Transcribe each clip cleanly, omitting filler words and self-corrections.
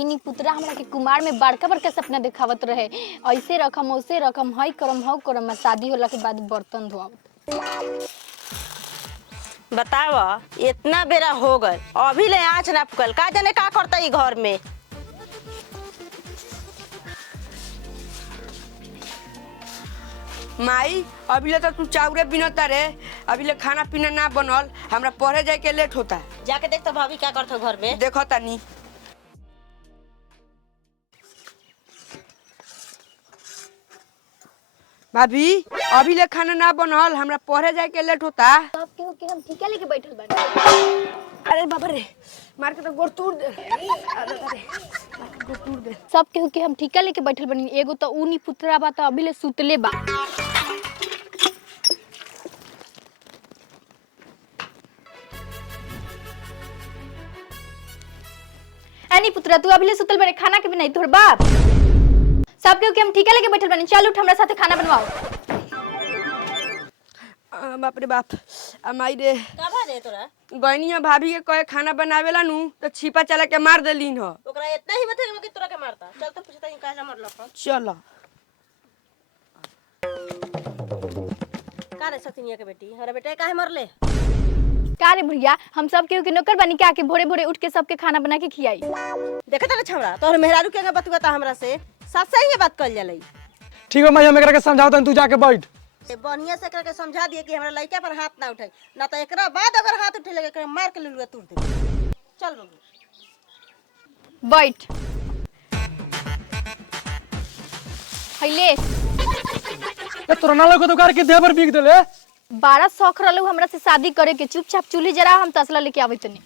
इनी पुतरा हमरा के कुमार में बड़का बड़का सपना दिखावत रहे, ऐसे रखम वैसे रखम, हई करम हौ करम, शादी होला के बाद बर्तन धोआवत। बतावा इतना बेरा हो गए अभी ले आँच ना पकल, का जाने का करता ई घर में। माई अभी ले तो तू चाउरे बिनता रे, अभी ले खाना पीना ना बनल, हमरा पढ़े जाए के लेट होता। जाके देख तो भाभी क्या करते घर में। देखो तनी भाभी अभी ले खाना ना बनल, हमरा पढ़े जाए के लेट होता। सब केहू के हम ठीका लेके बैठल बानी। अरे बाबा रे मार के तो गोड़ तोड़ दे। अरे गोड़ तोड़ दे। सब केहू के हम ठीका लेके बैठल बानी, एगो तो ऊनी पुतरा बा तो अभी ले सुतले बा। एनी पुतरा तू अभी ले सुतल बारे, खाना के भी नहीं तोर बाप। सब केहू के हम ठीका लेके बैठल बानी, चल उठ हमरा साथे खाना बनवाओ। बाप रे बाप माई रे का बारे तोरा गइनिया भाभी के कहे खाना बनावेला नु तो छिपा चला के मार देलीन हो। ओकरा इतना ही बता कि तोरा के मारता। चल तो पूछता ही काहे मरल अपन। चलो का रे सतिनिया के बेटी, अरे बेटा काहे मरले। का रे भैया, हम सब केहू के नौकर बनी क्या के भोरे भोरे उठ के सबके खाना बना के खियाई। देखे त छौड़ा तोहर मेहरारू के बतुआता हमरा से, सच सही बात कल जलई। ठीक है मैं एकरा के समझावत तू जाके बैठ। बढ़िया से एकरा के समझा दिए कि हमरा लइका पर हाथ ना उठाई, ना तो एकरा बाद अगर हाथ उठे लगे के मार के लुलुआ तोड़ दे। चल बबू बैठ। हइले ए तोरा ना लगे तो कार के देह पर बिक देले। 12 शौक रहलू हमरा से शादी करे के, चुपचाप चूल्ही जरा हम तसला लेके आवे तनी।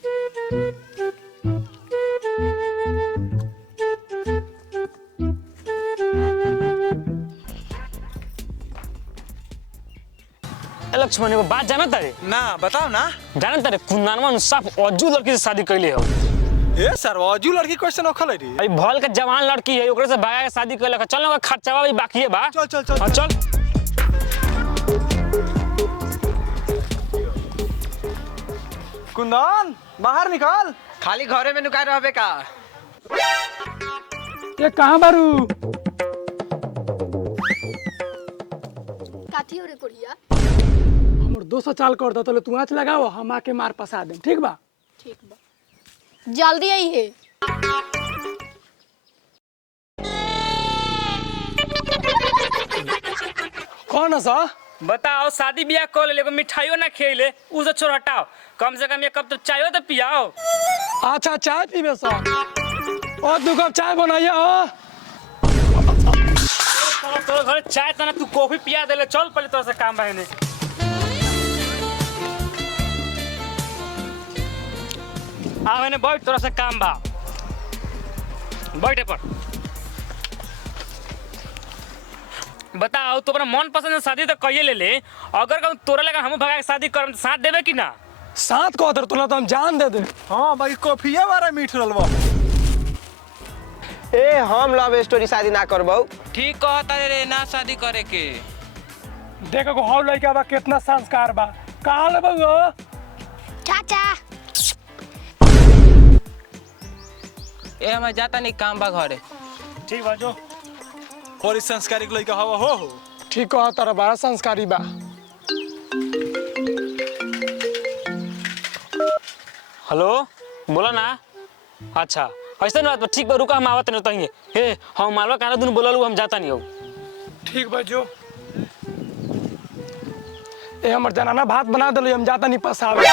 लक्ष्मण एगो बात जाना तारे ना बताओ ना। जाना तारे कुंदनवा साफ अज्जू लड़की से शादी कैले हो। ए सर अजू लड़की क्वेश्चन ओखल रे। अई भल के जवान लड़की है, ओकरे से भागा के शादी कैले। चल ना खर्चावा भी बाकी है बा। चल चल चल हाँ, चल कुंदन बाहर निकल। खाली घरे में नुकाय रहबे का। ये कहां बारू। काठी हो रे कोरिया। हमर 200 चाल कर दो तू आँच लगाओ, हम आके मार पसा देम। ठीक बा। ठीक बा, जल्दी आई है। कौन है सा। बताओ शादी ब्याह कर ले, मिठाइयो ना खेले, उसे छोड़ हटाओ। कम से कम एक कप तो चायो तो पियाओ। अच्छा चाय पीबे सा। और 2 कप चाय बनाइए। तोरे घर चाय तना तू कॉफी पिया देले। चल पहले तोरा से काम बा ने। आ मैंने बैठ, तोरा से काम बा। बैठे पर बताओ तो अपना मन पसंद शादी तो कहिए ले ले। अगर कहूँ तोरा लगा हम भगा के शादी करम तो साथ देबे कि ना। साथ को अदर तोला तो हम जान दे दे। हां बाकी कॉफीया बारा मीठ रहलबा। ए हम लव स्टोरी शादी ना करबौ। ठीक कहता रे, ना शादी करे के। देखो हौ लइका बा कितना संस्कार बा। कहां ले बगो चाचा। ए हम जाता नहीं काम बा घरे। ठीक बा जो। और इस संस्कारिक लइका हवा हो। ठीक कह तारा बड़ा संस्कारी बा। हेलो बोला ना। अच्छा ऐसा ना बात ठीक बा, रुका हम आवत नहीं तहिए। हे हम मालवा काना दुन बोललू, हम जाता नहीं हो। ठीक बा जो। ए हमर जनाना भात बना देली, हम जाता नहीं पसावे।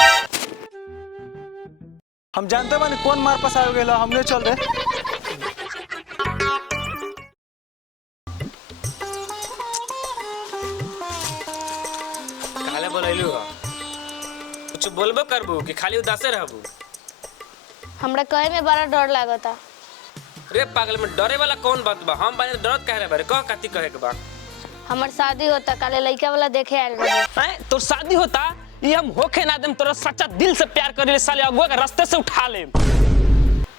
हम जानते बानी कौन मार पसावे गेला, हमने चल रे। काले बोलैलू हो, कुछ बोलबो करबू कि खाली उदासे रहबू। हमरा कहे में बड़ा डर लागता। रे पागल में डरे वाला कौन बात बा। हम बाने डरत काहे रे बारे, कह काती कहे के बा। हमर शादी होता, काले लइका वाला देखे आयल रहे। हैं तोर शादी होता, ये हम होखे ना देम। तोरा सच्चा दिल से प्यार करे साले, अगुआ के रास्ते से उठा ले।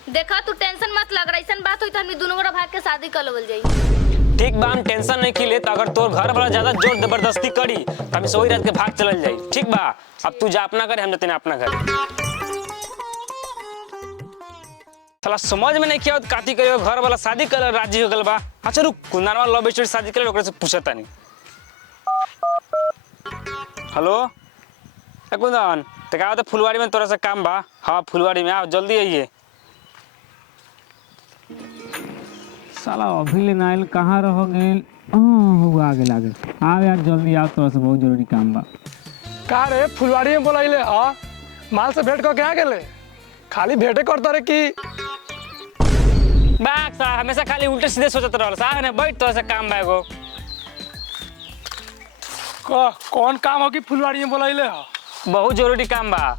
देखा तू टेंशन मत लग रहा, ऐसा बात हुई तो हम दोनों भाग के शादी कर लेवल जाई। ठीक बा, हम टेंशन नहीं खिले। तो अगर तोर घर वाला ज्यादा जोर जबरदस्ती करी तो हम सोई रात के भाग चलल जाई। ठीक बा, अब तू जा अपना घर, हम जते अपना घर। साला समझ में नहीं किया काती करियो घर वाला शादी कर राजी हो गल बा। अच्छा रुक कुंदनवा लव स्टोरी शादी करे ओकरे से पूछता नहीं। हेलो ए कुंदन ते का तो फुलवाड़ी में तोरा से काम बा। हाँ फुलवाड़ी में आओ जल्दी आइए। साला अभी ले नाइल कहाँ रह गेल हुआ आगे लागे आओ यार जल्दी आओ तोरा से बहुत जरूरी काम बा। का रे फुलवाड़ी में बोलाइले हाँ माल से भेंट कर क्या गेले खाली भेंटे करता रे कि बाक साला हमेशा खाली उल्टे सीधे सोचत रहल साहब ने बैठ तोरा से काम बा एगो। कौन काम हो कि फुलवाड़ी में बोलाइले हाँ बहुत जरूरी काम बा।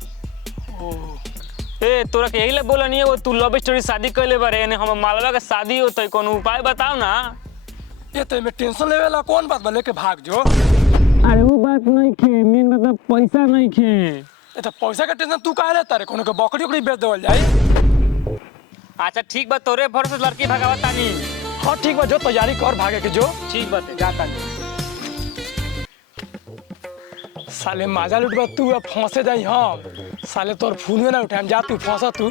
ए तोरा के यही ले बोला नहीं है वो तू लव स्टोरी शादी कैले बारे ने हम मालवा के शादी होतै कोनो उपाय बताओ ना। ये तो में टेंशन लेवे ला कौन बात बा लेके भाग जो। अरे वो बात नहीं खे मेन मतलब पैसा नहीं खे। ये तो पैसा का टेंशन तू काहे लेता रे कोनो के बकरी उकरी बेच देवल जाई। अच्छा ठीक बा तोरे भरोसे लड़की भगावता नहीं। हाँ ठीक बा जो तैयारी कर भागे के जो। ठीक बात जाता नहीं। साले मजा लुटबा तू अब फंसे जाई हम साले तोर फोन में ना उठाएम जा तू फंसा तू।